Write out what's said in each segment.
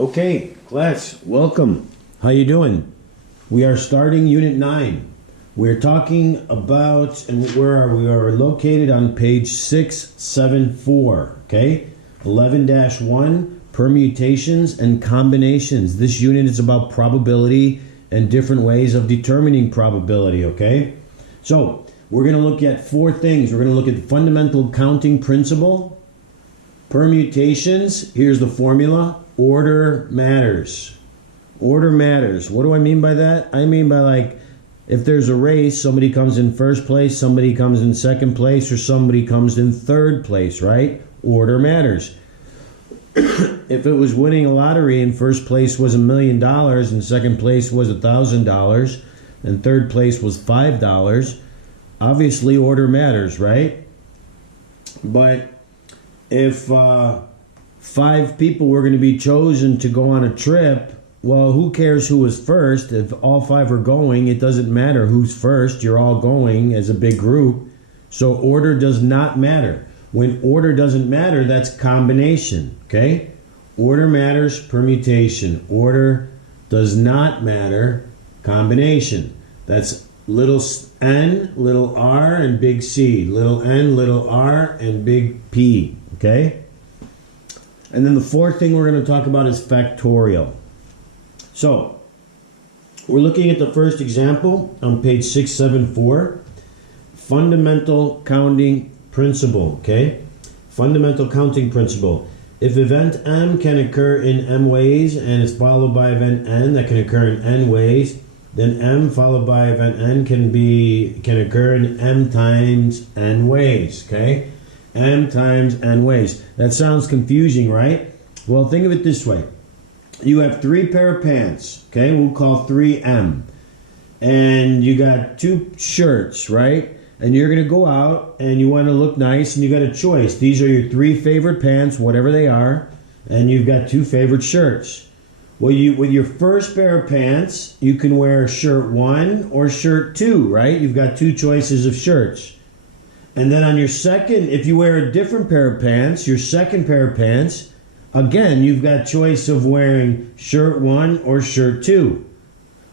Okay, class, welcome. How you doing? We are starting Unit 9. We're talking about, and where are we? We are located on page 674, okay? 11-1, permutations and combinations. This unit is about probability and different ways of determining probability, okay? So, we're going to look at four things. We're going to look at the fundamental counting principle, permutations, here's the formula, order matters. Order matters. What do I mean by that? I mean by, like, if there's a race, somebody comes in first place, somebody comes in second place, or somebody comes in third place, right? Order matters. If it was winning a lottery and first place was $1 million and second place was $1,000 and third place was $5, obviously order matters, right? But if 5 people were going to be chosen to go on a trip, well, who cares who was first? If all 5 are going, it doesn't matter who's first. You're all going as a big group. So order does not matter. When order doesn't matter, that's combination, okay? Order matters, permutation. Order does not matter, combination. That's little n, little r, and big C. Little n, little r, and big P, okay? And then the fourth thing we're going to talk about is factorial. So, we're looking at the first example on page 674. Fundamental counting principle, okay? Fundamental counting principle. If event M can occur in M ways and is followed by event N that can occur in N ways, then M followed by event N can occur in M times N ways, okay? M times N ways. That sounds confusing, right? Well, think of it this way. You have 3 pair of pants, okay? We'll call 3M. And you got 2 shirts, right? And you're going to go out and you want to look nice and you got a choice. These are your 3 favorite pants, whatever they are, and you've got 2 favorite shirts. Well, with your first pair of pants, you can wear shirt 1 or shirt 2, right? You've got 2 choices of shirts. And then on your second, if you wear a different pair of pants, your second pair of pants, again, you've got choice of wearing shirt 1 or shirt 2.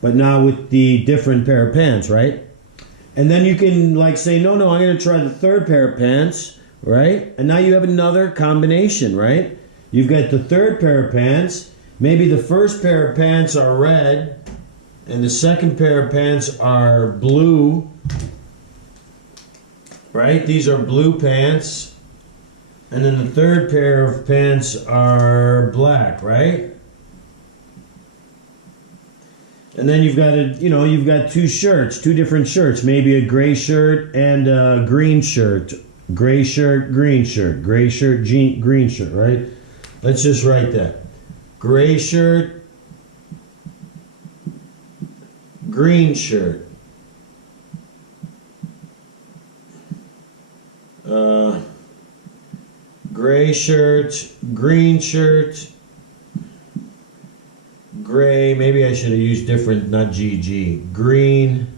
But now with the different pair of pants, right? And then you can like say, no, I'm going to try the third pair of pants, right? And now you have another combination, right? You've got the third pair of pants. Maybe the first pair of pants are red and the second pair of pants are blue, right? These are blue pants. And then the third pair of pants are black, right? And then you've got 2 shirts, 2 different shirts. Maybe a gray shirt and a green shirt. Gray shirt, green shirt. Gray shirt, green shirt, right? Let's just write that. Gray shirt, green shirt. Gray shirt, green shirt, gray, maybe I should have used different, not GG, green.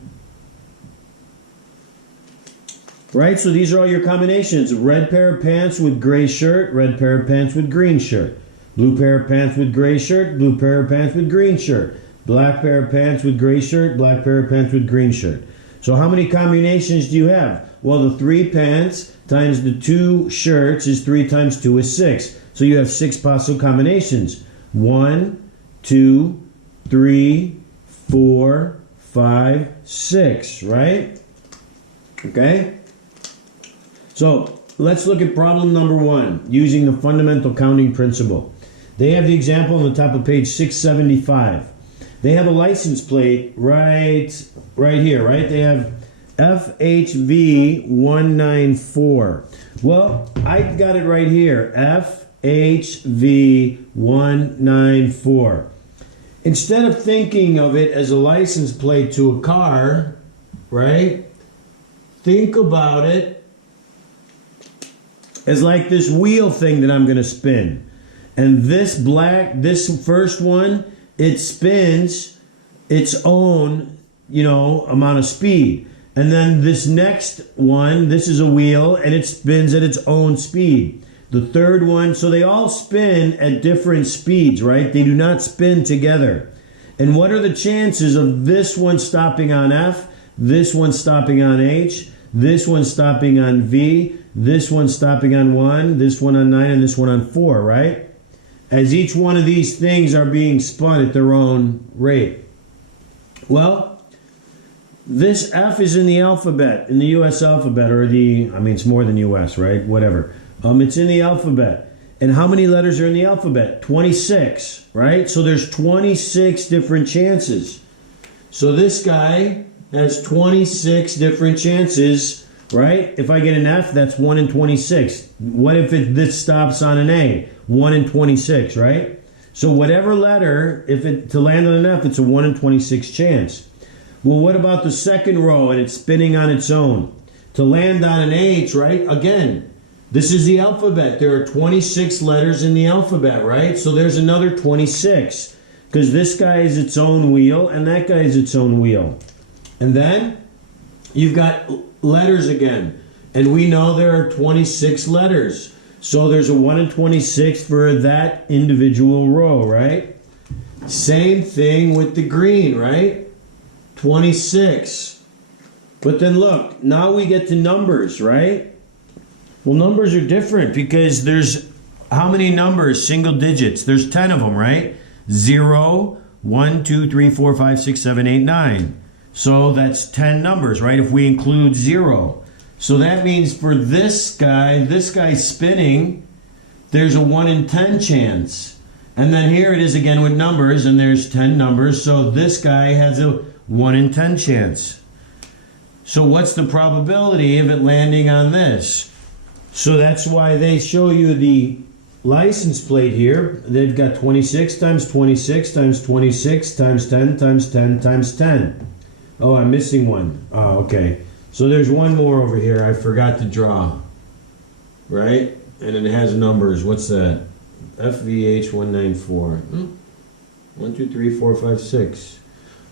Right, so these are all your combinations. Red pair of pants with gray shirt, red pair of pants with green shirt. Blue pair of pants with gray shirt, blue pair of pants with green shirt. Black pair of pants with gray shirt, black pair of pants with green shirt. So how many combinations do you have? Well, the 3 pants times the 2 shirts is 3 times 2 is 6. So you have 6 possible combinations. 1, 2, 3, 4, 5, 6, right? Okay? So let's look at problem number 1 using the fundamental counting principle. They have the example on the top of page 675. They have a license plate right here, right? They have FHV 194. Well, I got it right here. FHV 194. Instead of thinking of it as a license plate to a car, right? Think about it as like this wheel thing that I'm going to spin. And this first one, it spins its own, amount of speed. And then this next one, this is a wheel and it spins at its own speed. The third one, so they all spin at different speeds, right? They do not spin together. And what are the chances of this one stopping on F, this one stopping on H, this one stopping on V, this one stopping on 1, this one on 9, and this one on 4, right? As each one of these things are being spun at their own rate. Well, this F is in the alphabet, in the U.S. alphabet, or it's more than U.S., right? Whatever. It's in the alphabet. And how many letters are in the alphabet? 26, right? So there's 26 different chances. So this guy has 26 different chances, right? If I get an F, that's 1 in 26. What if this stops on an A? 1 in 26, right? So whatever letter, to land on an F, it's a 1 in 26 chance. Well, what about the second row and it's spinning on its own? To land on an H, right? Again, this is the alphabet. There are 26 letters in the alphabet, right? So there's another 26. Because this guy is its own wheel and that guy is its own wheel. And then you've got letters again. And we know there are 26 letters. So there's a 1 in 26 for that individual row, right? Same thing with the green, right? 26. But then look, now we get to numbers, right? Well, numbers are different because there's how many numbers, single digits? There's 10 of them, right? 0, 1, 2, 3, 4, 5, 6, 7, 8, 9. So that's 10 numbers, right? If we include 0. So that means for this guy spinning, there's a 1 in 10 chance. And then here it is again with numbers, and there's 10 numbers. So this guy has a 1 in 10 chance. So what's the probability of it landing on this? So that's why they show you the license plate here. They've got 26 times 26 times 26 times 10 times 10 times 10. Oh, I'm missing one. Oh, okay. So there's one more over here I forgot to draw. Right? And it has numbers. What's that? FVH 194. 1, 2, 3, 4, 5, 6.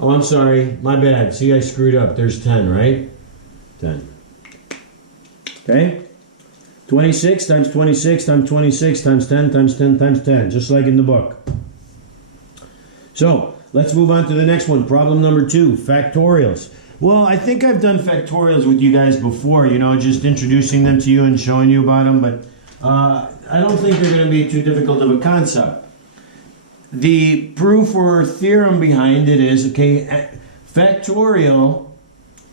Oh, I'm sorry. My bad. See, I screwed up. There's 10, right? 10. Okay? 26 times 26 times 26 times 10 times 10 times 10. Just like in the book. So, let's move on to the next one. Problem number 2. Factorials. Well, I think I've done factorials with you guys before. Just introducing them to you and showing you about them. But I don't think they're going to be too difficult of a concept. The proof or theorem behind it is, okay, factorial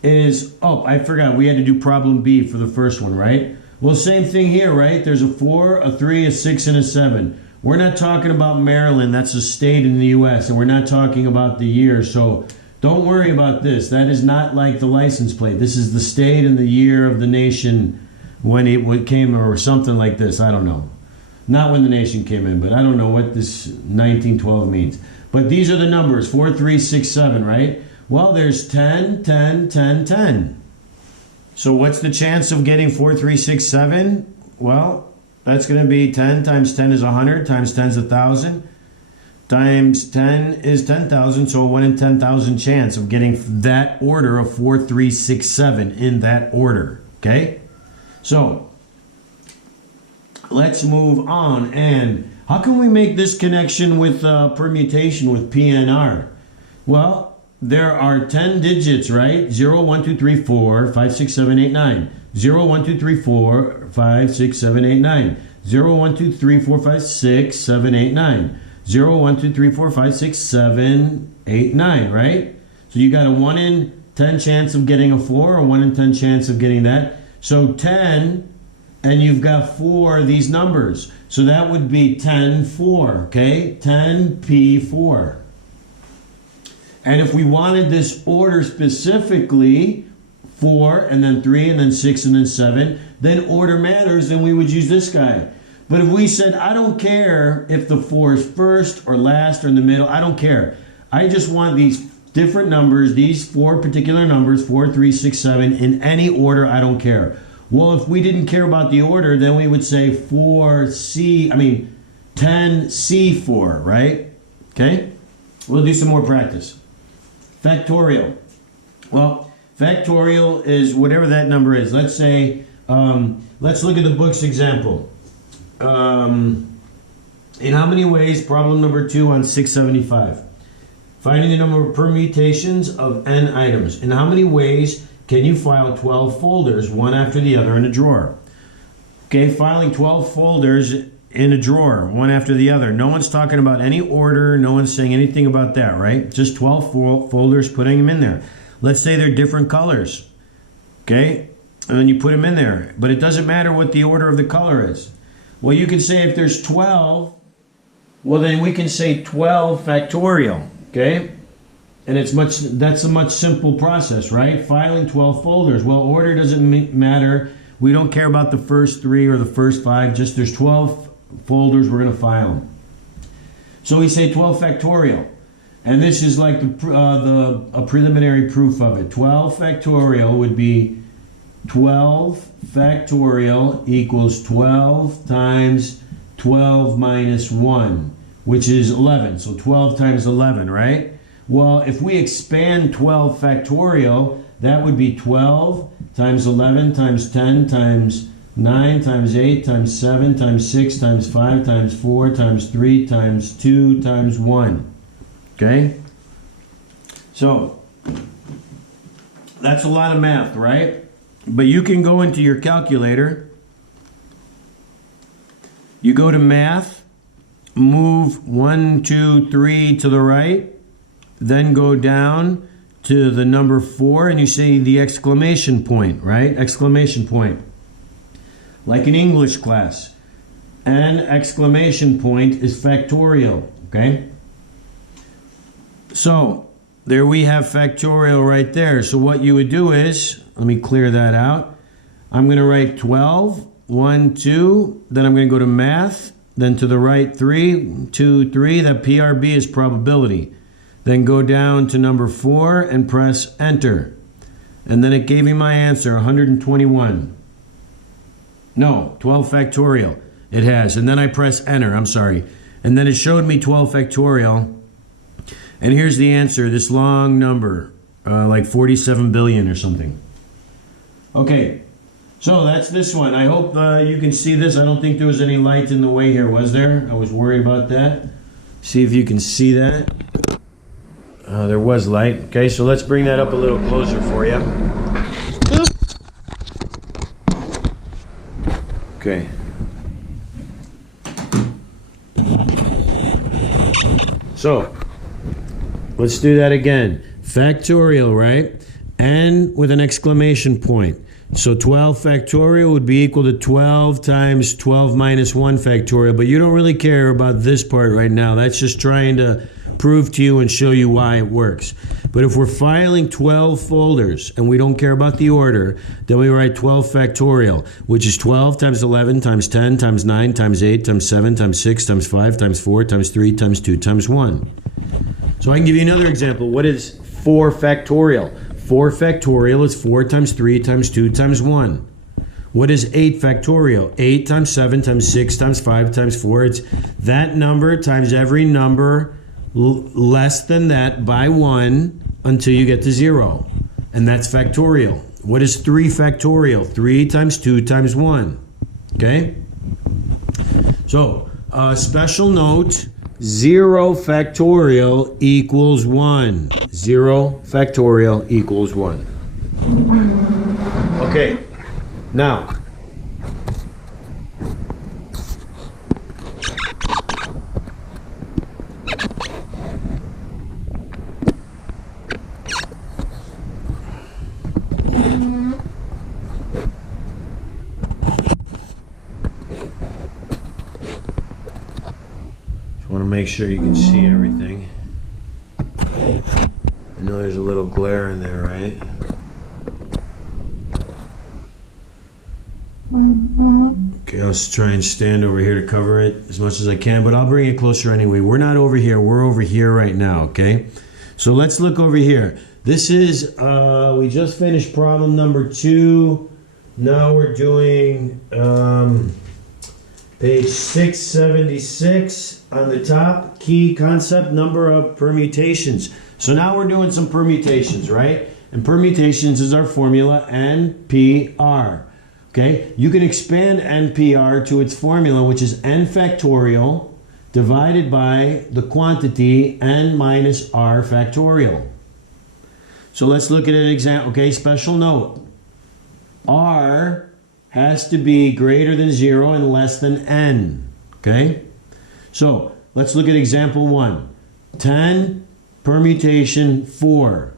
is, oh, I forgot, we had to do problem B for the first one, right? Well, same thing here, right? There's a 4, a 3, a 6, and a 7. We're not talking about Maryland, that's a state in the U.S., and we're not talking about the year, so don't worry about this. That is not like the license plate. This is the state and the year of the nation when it came, or something like this, I don't know. Not when the nation came in, but I don't know what this 1912 means. But these are the numbers, 4, 3, 6, 7, right? Well, there's 10, 10, 10, 10. So what's the chance of getting 4, 3, 6, 7? Well, that's going to be 10 times 10 is 100, times 10 is 1,000, times 10 is 10,000, so a 1 in 10,000 chance of getting that order of 4, 3, 6, 7 in that order, okay? So, let's move on. And how can we make this connection with permutation with PNR? Well, there are 10 digits, right? 0, 1, 2, 3, 4, 5, 6, 7, 8, 9. 0, 1, 2, 3, 4, 5, 6, 7, 8, 9. 0, 1, 2, 3, 4, 5, 6, 7, 8, 9. 0, 1, 2, 3, 4, 5, 6, 7, 8, 9, right? So you got a 1 in 10 chance of getting a 4, a 1 in 10 chance of getting that. So 10, and you've got 4 these numbers. So that would be 10, 4, okay? 10, P, 4. And if we wanted this order specifically, 4, and then 3, and then 6, and then 7, then order matters, then we would use this guy. But if we said, I don't care if the 4 is first or last or in the middle, I don't care. I just want these different numbers, these 4 particular numbers, 4, 3, 6, 7, in any order, I don't care. Well, if we didn't care about the order, then we would say 10C4, right? Okay? We'll do some more practice. Factorial. Well, factorial is whatever that number is. Let's say, let's look at the book's example. in how many ways, problem number 2 on 675. Finding the number of permutations of n items. In how many ways can you file 12 folders, one after the other in a drawer? Okay, filing 12 folders in a drawer, one after the other. No one's talking about any order. No one's saying anything about that, right? Just 12 folders, putting them in there. Let's say they're different colors. Okay, and then you put them in there. But it doesn't matter what the order of the color is. Well, you can say if there's 12, well, then we can say 12 factorial. Okay, and that's a much simple process, right? Filing 12 folders. Well, order doesn't matter. We don't care about the first 3 or the first 5. Just there's 12 folders, we're going to file them. So we say 12 factorial. And this is like a preliminary proof of it. 12 factorial would be 12 factorial equals 12 times 12 minus 1, which is 11. So 12 times 11, right? Well, if we expand 12 factorial, that would be 12 times 11 times 10 times 9 times 8 times 7 times 6 times 5 times 4 times 3 times 2 times 1. Okay? So, that's a lot of math, right? But you can go into your calculator. You go to math, move 1, 2, 3 to the right, then go down to the number 4 and you say the exclamation point, right? Exclamation point. Like in English class. An exclamation point is factorial, okay? So, there we have factorial right there. So what you would do is, let me clear that out. I'm going to write 12, 1, 2, then I'm going to go to math, then to the right 3, 2, 3. That PRB is probability. Then go down to number 4 and press enter. And then it gave me my answer, 121. No, 12 factorial. It has. And then I press enter, I'm sorry. And then it showed me 12 factorial. And here's the answer, this long number, like 47 billion or something. Okay, so that's this one. I hope you can see this. I don't think there was any light in the way here, was there? I was worried about that. See if you can see that. There was light. Okay, so let's bring that up a little closer for you. Okay. So, let's do that again. Factorial, right? And with an exclamation point. So 12 factorial would be equal to 12 times 12 minus 1 factorial. But you don't really care about this part right now. That's just trying to prove to you and show you why it works. But if we're filing 12 folders and we don't care about the order, then we write 12 factorial, which is 12 times 11 times 10 times 9 times 8 times 7 times 6 times 5 times 4 times 3 times 2 times 1. So I can give you another example. What is 4 factorial? 4 factorial is 4 times 3 times 2 times 1. What is 8 factorial? 8 times 7 times 6 times 5 times 4. It's that number times every number less than that by 1 until you get to 0. And that's factorial. What is 3 factorial? 3 times 2 times 1. Okay? So, special note, 0 factorial equals 1. 0 factorial equals 1. Okay, now, make sure you can see everything. I know there's a little glare in there, right? Okay, I'll try and stand over here to cover it as much as I can, but I'll bring it closer anyway. We're not over here, we're over here right now, okay? So let's look over here. This is, we just finished problem number 2. Now we're doing page 676 on the top, key concept, number of permutations. So now we're doing some permutations, right? And permutations is our formula, NPR. Okay. Okay, you can expand NPR to its formula, which is n factorial divided by the quantity n minus r factorial. So let's look at an example. Okay, special note. R has to be greater than 0 and less than n. Okay, so let's look at example 1. 10 permutation 4.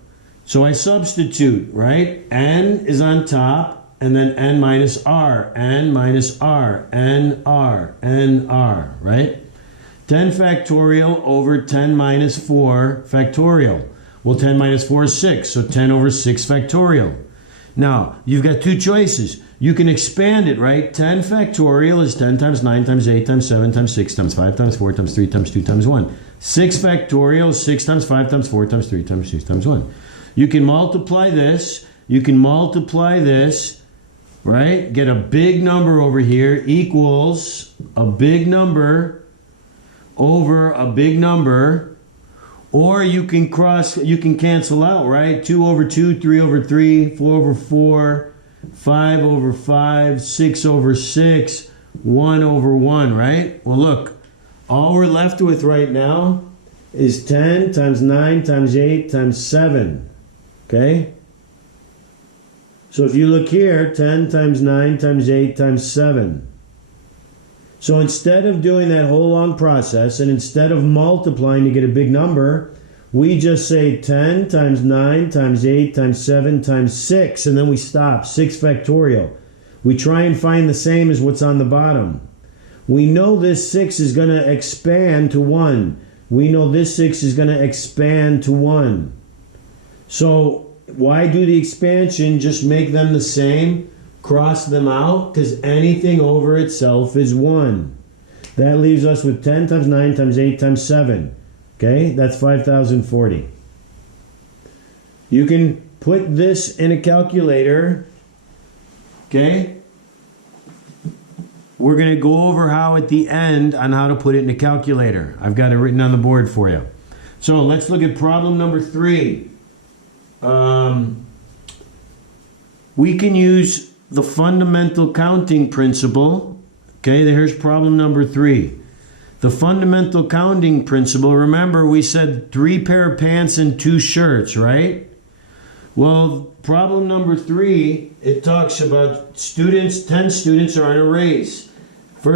So I substitute, right? N is on top. And then n minus r, n minus r, n r, n r, right? 10 factorial over 10 minus 4 factorial. Well, 10 minus 4 is 6, so 10 over 6 factorial. Now, you've got two choices. You can expand it, right? 10 factorial is 10 times 9 times 8 times 7 times 6 times 5 times 4 times 3 times 2 times 1. 6 factorial is 6 times 5 times 4 times 3 times 2 times 1. You can multiply this. You can multiply this. Right? Get a big number over here equals a big number over a big number. Or you can cancel out, right? 2 over 2, 3 over 3, 4 over 4, 5 over 5, 6 over 6, 1 over 1, right? Well, look, all we're left with right now is 10 times 9 times 8 times 7. Okay? So if you look here, 10 times 9 times 8 times 7. So instead of doing that whole long process, and instead of multiplying to get a big number, we just say 10 times 9 times 8 times 7 times 6, and then we stop, 6 factorial. We try and find the same as what's on the bottom. We know this 6 is going to expand to 1. We know this 6 is going to expand to 1. So why do the expansion? Just make them the same, cross them out, because anything over itself is 1. That leaves us with 10 times 9 times 8 times 7. Okay, that's 5,040. You can put this in a calculator. Okay, we're going to go over how at the end on how to put it in a calculator. I've got it written on the board for you. So let's look at problem number 3. We can use the fundamental counting principle. Okay, here's problem number 3. The fundamental counting principle, remember we said 3 pair of pants and 2 shirts, right? Well, problem number 3, it talks about 10 students are in a race.